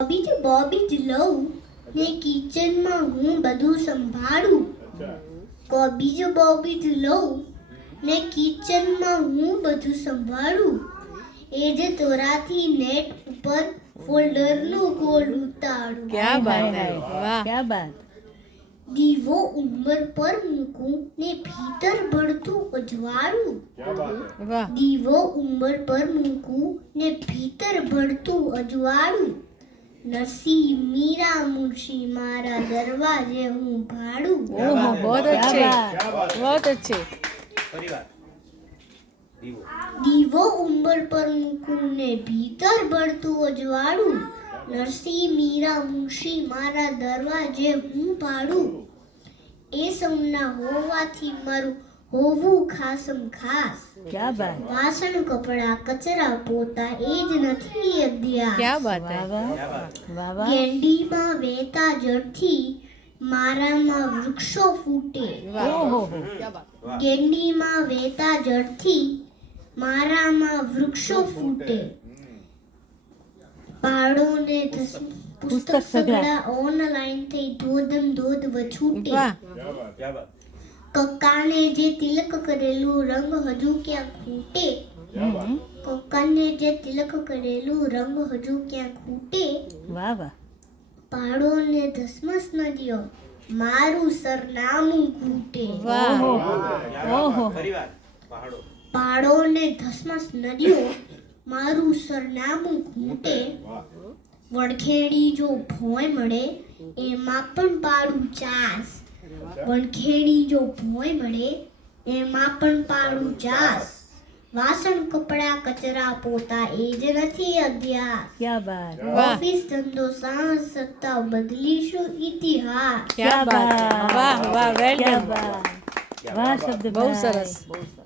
બોબી જ બોબી જ લઉં ને કિચનમાં હું બધું સંભાળું. બોબી જ બોબી જ લઉં ને કિચનમાં હું બધું સંભાળું. એ જે તોરાથી નેટ ઉપર ફોલ્ડરનું ગોલ ઉતારું. ક્યાં બાત હે? વાહ. ક્યાં બાત? દીવો ઉંમર પર મૂકું ને ભીતર ભળતું અજવાળું દીવો ઉંમર પર મૂકું ને ભીતર ભળતું અજવાળું નસીબ મીરા મુર્શી મારા દરવાજે હું ભાડું ઓહો બહોત અચ્છે બહોત અચ્છે દીવો. ઉંબર પર મૂકું ને ભીતર ભરતું અજવાળું. નરસિંહ મીરા મુશી મારા દરવાજે હું ભાડું. એ સૌના હોવાથી મારું હોવું ખાસમ ખાસ. ક્યા બાત? વાસણ કપડા કચરા પોતા એ જ નથી અભ્યાસ ક્યા બાત વાહ વાહ. ગેંડીમાં વહેતા જળથી મારામાં વૃક્ષો ફૂટે. ઓહો. ગેંડીમાં વહેતા જળથી મારામાં વૃક્ષો ફૂટે. પાડોને પુસ્તક સગડા. ઓનલાઈન થઈ ધોધમ ધોધ વછૂટે. વાહ. વાહ કક્કાને જે તિલક કરેલું રંગ હજુ ક્યાં ખૂટે? કક્કાને જે તિલક કરેલું રંગ હજુ ક્યાં ખૂટે? વાહ વાહ. પાડોને ધસમસ ન દિયો મારું સરનામું ખૂટે. વાહ. ઓહો. પાડોને ધસમસ ન દિયો મારું સરનામું ખૂટે. વડખેડી જો ભોય મળે એમાં પણ પાડું ચાસ. પણ ખેડી જો ભોય મળે એમાં પણ પાડું જાસ વાસણ કપડા કચરા પોતા એ જ નથી અભ્યાસ. ક્યા બાત? ઓફિસ ધંધો સાહસ સત્તા બદલીશું ઇતિહાસ. ક્યા બાત? વાહ વાહ વેલ વાહ શબ્દ બહુ સરસ બહુ સરસ.